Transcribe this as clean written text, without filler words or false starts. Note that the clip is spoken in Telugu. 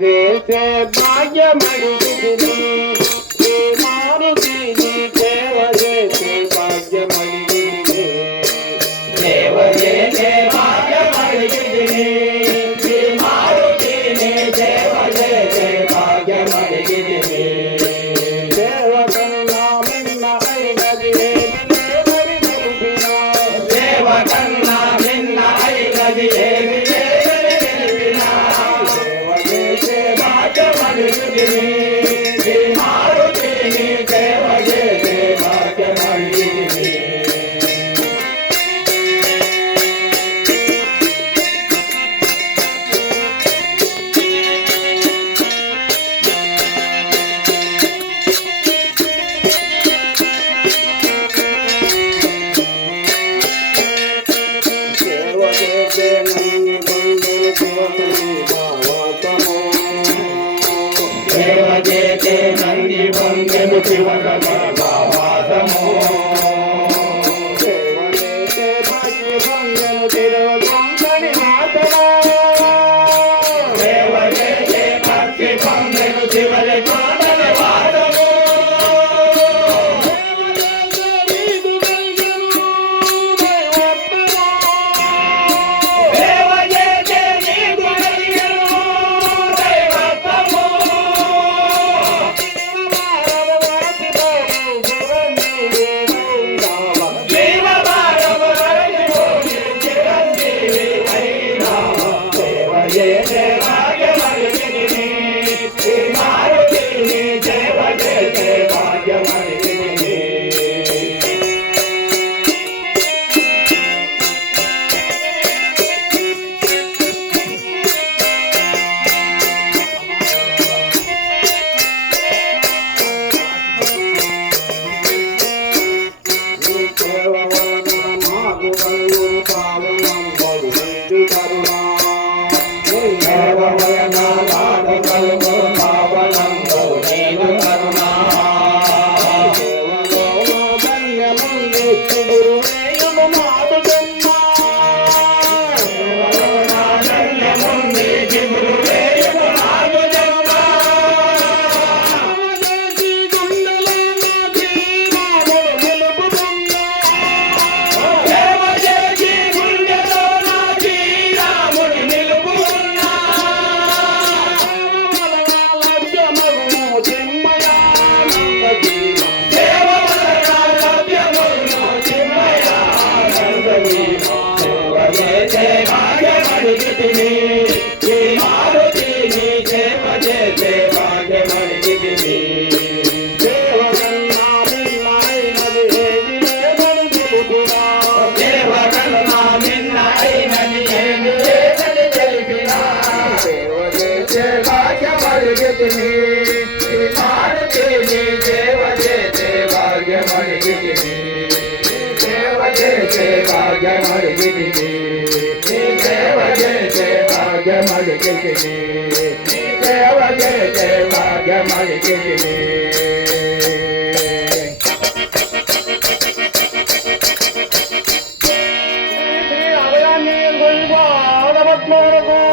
చేసే భాగ్యమడిగితిని శ్రీ మారుతి నీ సేవ చేసే భాగ్యమడిగితిని సేవ చేసే భాగ్యమడిగితిని శ్రీ మారుతి నీ సేవ చేసే భాగ్యమడిగితిని సేవకన్నా మిన్న అయినది ఏమి లేదని తెలిపిన సేవకన్నా మిన్న అయినది ఏమి లేదని తెలిపిన సేవ చేసే భాగ్యమడిగితిని శ్రీ మారుతి నీ సేవ చేసే భాగ్యమడిగితిని సేవ చేసే నంది పొందెను శివగమ భావాసము సేవ చేసే భక్తి పొందెను తిరుగొందని మాతము సేవ చేసే భక్తి పొందెను శివరి కొండని వాదము Marathon.